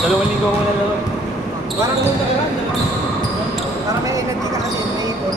Dalawang linggo ko na laro. Parang nung nakaraan, para may energy ka kasi, may ipon.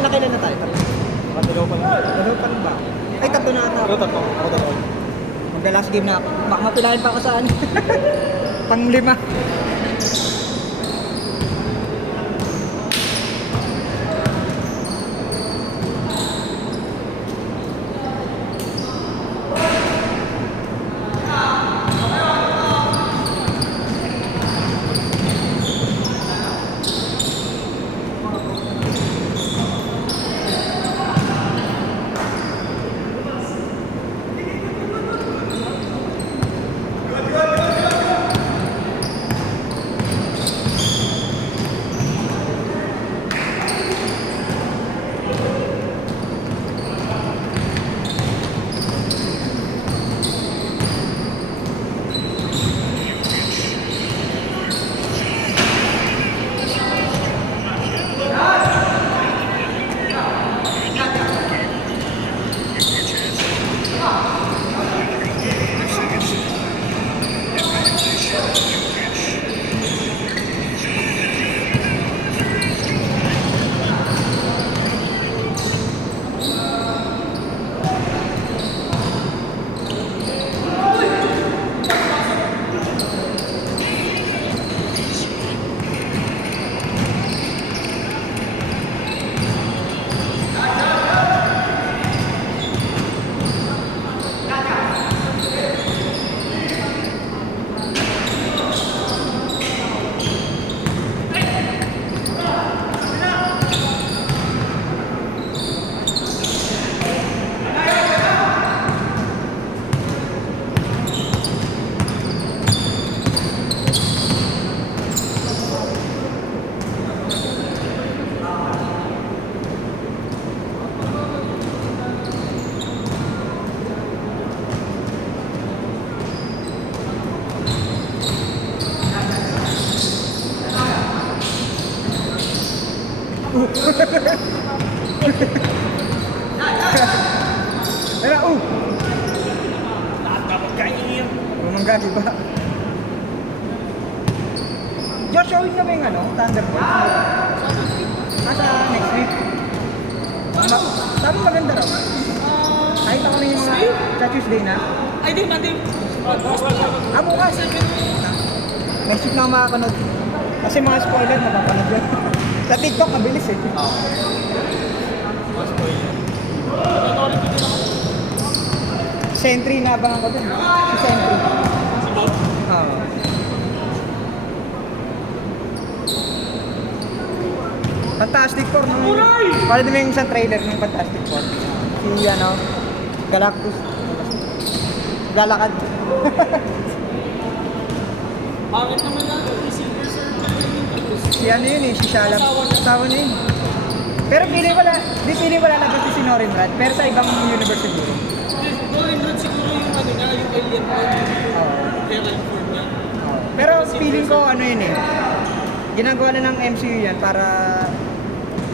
Nakailan na tayo? Nakadalaw pa lang. Dalawa pa lang ba? Ay, tatlo na ata. Ako tatlo. Ako tatlo. Magda-last game na ako. Baka mapilahin pa ako saan. Pang-5. Era, Lahat dapat kainin. Anong gagi ba? Josh, showing na ba yung Thunderbolt? Nasa next week. Sabi maganda raw. Kahit ako na yung sa Tuesday na. Ay, di, Monday. Bukas. Next week na ako makakanood. Kasi mga spoiler napapanood yan. Sa TikTok, mabilis eh. Oo. Spoiler. Nanonood ko din ako. Sentry na abangan ko dun. Si Sentry. Si Bob. Oo. Fantastic Four. Pwede mo yung isang trailer ng Fantastic Four. Si Galactus. Galakad. Bakit naman na receiver sir? Si ano yun eh, si Shalab. Asawa niya yun. Pero feeling wala labas si Norin Rad, pero sa ibang universe siguro. Norin siguro yung ano niya, yung alien mo, Oo. Herald form niya. Pero feeling ko ano yun eh, ginagawa na ng MCU yan para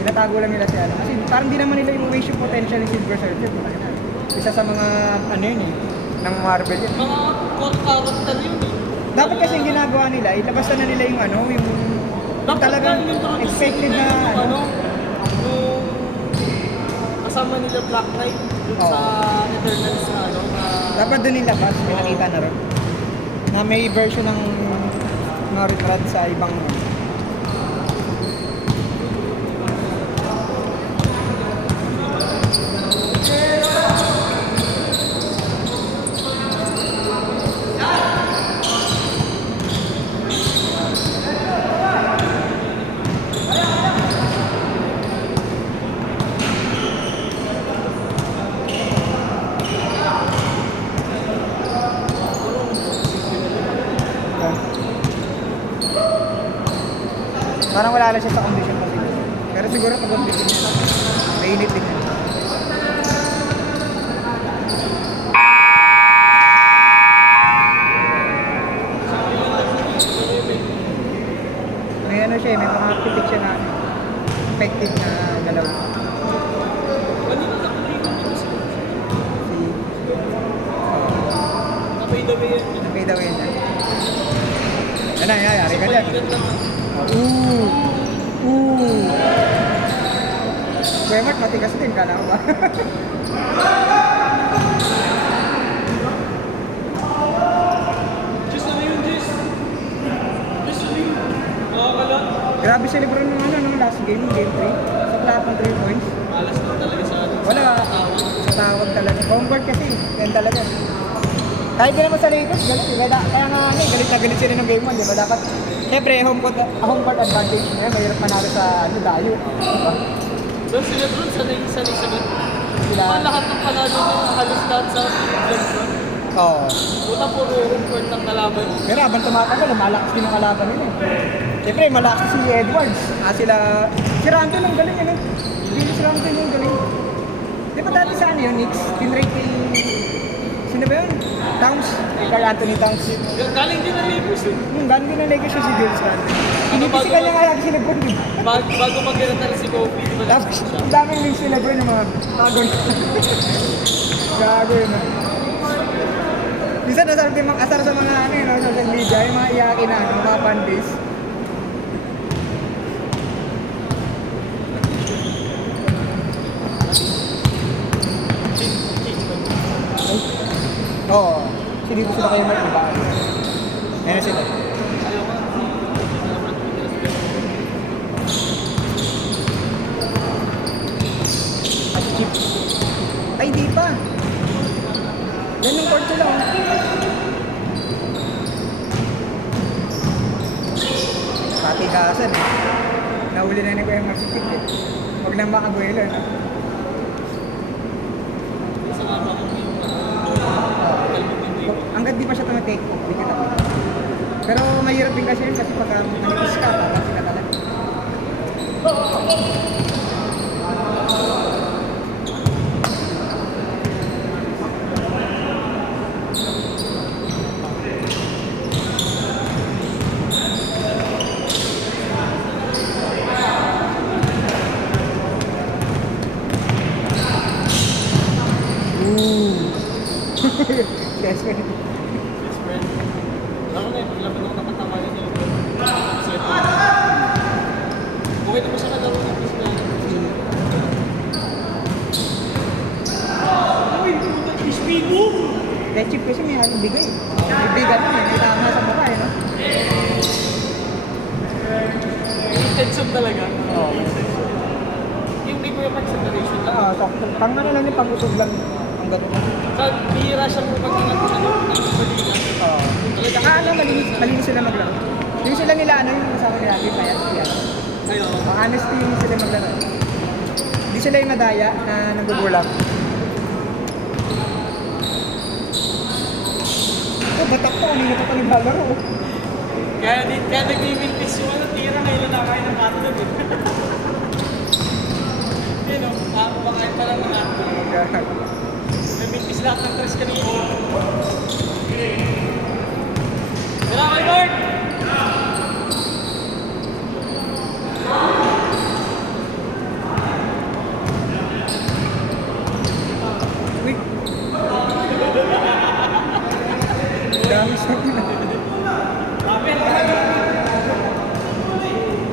tinatago lang nila si ano. Kasi parang di naman nila i-waste yung potential ni Silver Surfer. Isa sa mga ano yun eh, ng Marvel yun. Mga core character yun eh. Dapat kasi yung ginagawa nila, ilabas na nila yung ano, yung talagang expected na ano. Yung kasama nila Black Knight dun sa Eternals na ano na... Dapat doon nilabas, may nakita na rin. Na may version ng Norin Rad sa ibang parang wala lang siya sa condition pa siguro. Pero siguro pag condition niya, mainit din yan. May ano siya eh, may mga pitik siya na ano, effective na galaw. Kanina nakalimutan ko kasi. Si... Napay daw yan. Napay daw yan. Yan na, yari ka dyan. Balikan lang. Kuya Mark, matigas din, kala ko ba? Diyos ano yun, Diyos? Diyos ano yun? Nakakala. Grabe si Lebron nung ano, nung last game, game 3. Sa flat ng 3 points. Malas na talaga sa ano. Wala, sa tawag talaga. Home court kasi, yan talaga. Kahit din naman sa Lakers, galit. Kaya nga ano, galit na galit sila ng game 1, di ba? Dapat, siyempre, home court advantage niya, mahirap manalo sa ano, dayo. Diba? Doon sila doon, sanay sa ganun. Sila, Lahat ng panalo niya, halos lahat sa Cleveland doon. oo. Una puro home court ng kalaban. Pero habang tumatagal, malakas din ang kalaban nila. Siyempre, malakas si Edwards. Si Randall ang galing, ano? Hindi si Randall yung galing. Di ba dati sa ano yun, Knicks? Tinrate kay... Sino ba yun? Towns? Carl Anthony Towns. Galing din ang Lakers eh. Galing din ang Lakers yung si Julius Randle. Pinipisi ka niya nga lagi si Lebron. Bago mag-retire si Kobe, di ba Tapos, ang daming links si Lebron ng mga agol. Gago yun. Minsan nasarap din mag-asar sa mga ano yun, social media, yung mga iyakin na, yung mga fanbase. Oo. Kasi dito sila kayo may iba. Ayan sila. At chip. Ay, di pa. Yan yung court sila. Patigasan eh. Nahuli na ni Kuya Marcitic eh. Huwag lang makabuelo eh. Hanggat di pa siya tumatake off, di ka naman. Pero mahirap din kasi yun kasi pag manipis ka, tapos ka talaga. Yes, man. Best friend. Ako na, laban ako nakatawanan niya. Bukit ako sa kalaro ng best friend. Uy, pumunta yung Spigo! Kaya chip kasi may ano bigay. Bibigan mo eh, may tama sa mukha eh, no? Intention talaga. Oo. Yung di ko yung consideration lang. Oo, sakto. Pang ano lang yung pang-usog lang. Ang gano'n. Sa bihira siyang pag-ingat ng balina. Oo. Saka ano, malinis sila maglaro. Yung sila nila ano, yung kasama nila, yung mayat. Ayun. Honesty yung sila maglaro. Hindi sila yung madaya na nagugulak. batak to, kanina pa pa naglalaro. Kaya nag-mintis yung ano, tira ngayon na kain ng hotdog eh. Yun o, kumakain pa lang ng hotdog. May mintis lahat ng tres kanina. Wala kay Lord! Uy! Dami sa akin. Kapit!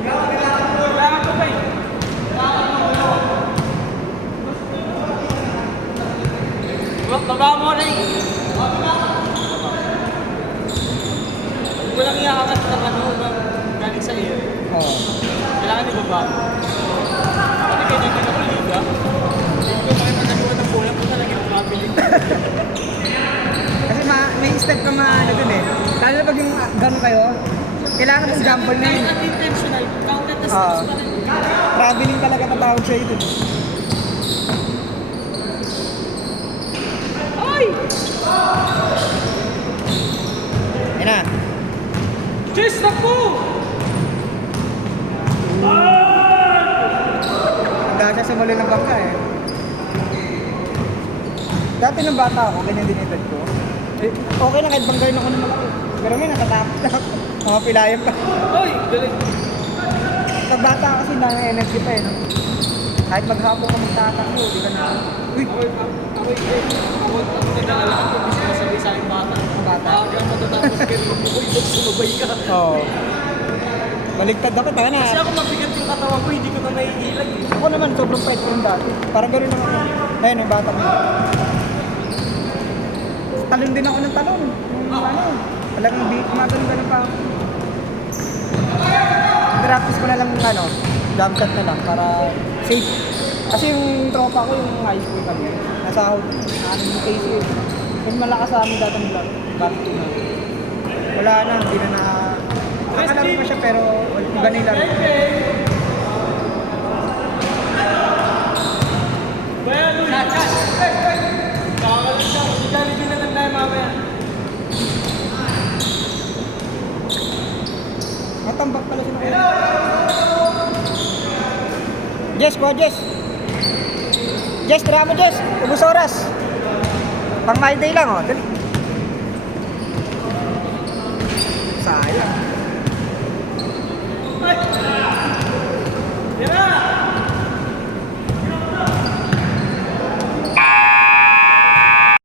Kailangan ko ba eh? Baba mo na eh! Huwag mo lang iaangat ng ano, galing sa iyo. Oo. Kailangan ibaba. Ano kayo na kinapaliga? Hindi ko makipagagawa ng bola kung talaga nakabili. Kasi may step ka ano dun eh. Lalo na pag yung gano'n kayo, kailangan mong jumble na yun. Kahit unintentional, counted na Oo. steps pa rin. Traveling talaga tatawag sa'yo dun. Ay! Yan na. Diyos na po! Handa siya sumuli ng bangka eh. Dati nung bata ako, ganyan din edad ko. Eh, okay lang kahit banggayin ako ng malaki. Pero may natatakot na ako. Mga pilayan pa. Ay! Galing! Pag bata kasi dami energy pa eh. No? Kahit maghapon ka magtatakbo, di ka na... Uy! Ako nag-aalala ko gusto na sabi sa aking bata. Bata. Hanggang matatapos ka rin mo, ibig sumabay ka. Oo. Baligtad dapat ba na? Kasi ako mabigat yung katawan ko, hindi ko na naiilag eh. Ako naman, sobrang pwede ko yung dati. Parang gano'n lang ako. Ayun, yung bata mo. Talon din ako ng talon. Yung ano, talagang gumagano-gano pa ako. Practice ko na lang yung ano, jump shot na lang para safe. Kasi yung tropa ko, yung high school kami, nasa yung case yun. Yung malakas sa amin dati nila, bakit yun na. Wala na, hindi na nakakalaro pa siya pero iba na yung laro. Baya, Luis! Chat! Kakalit siya, hindi na lang tayo mamaya. Matambak pala sila kayo. Jess, kuha Jess. Jess, tira mo Jess. Ubus oras. Pang my day lang oh. Dali. Sayang. Yan na!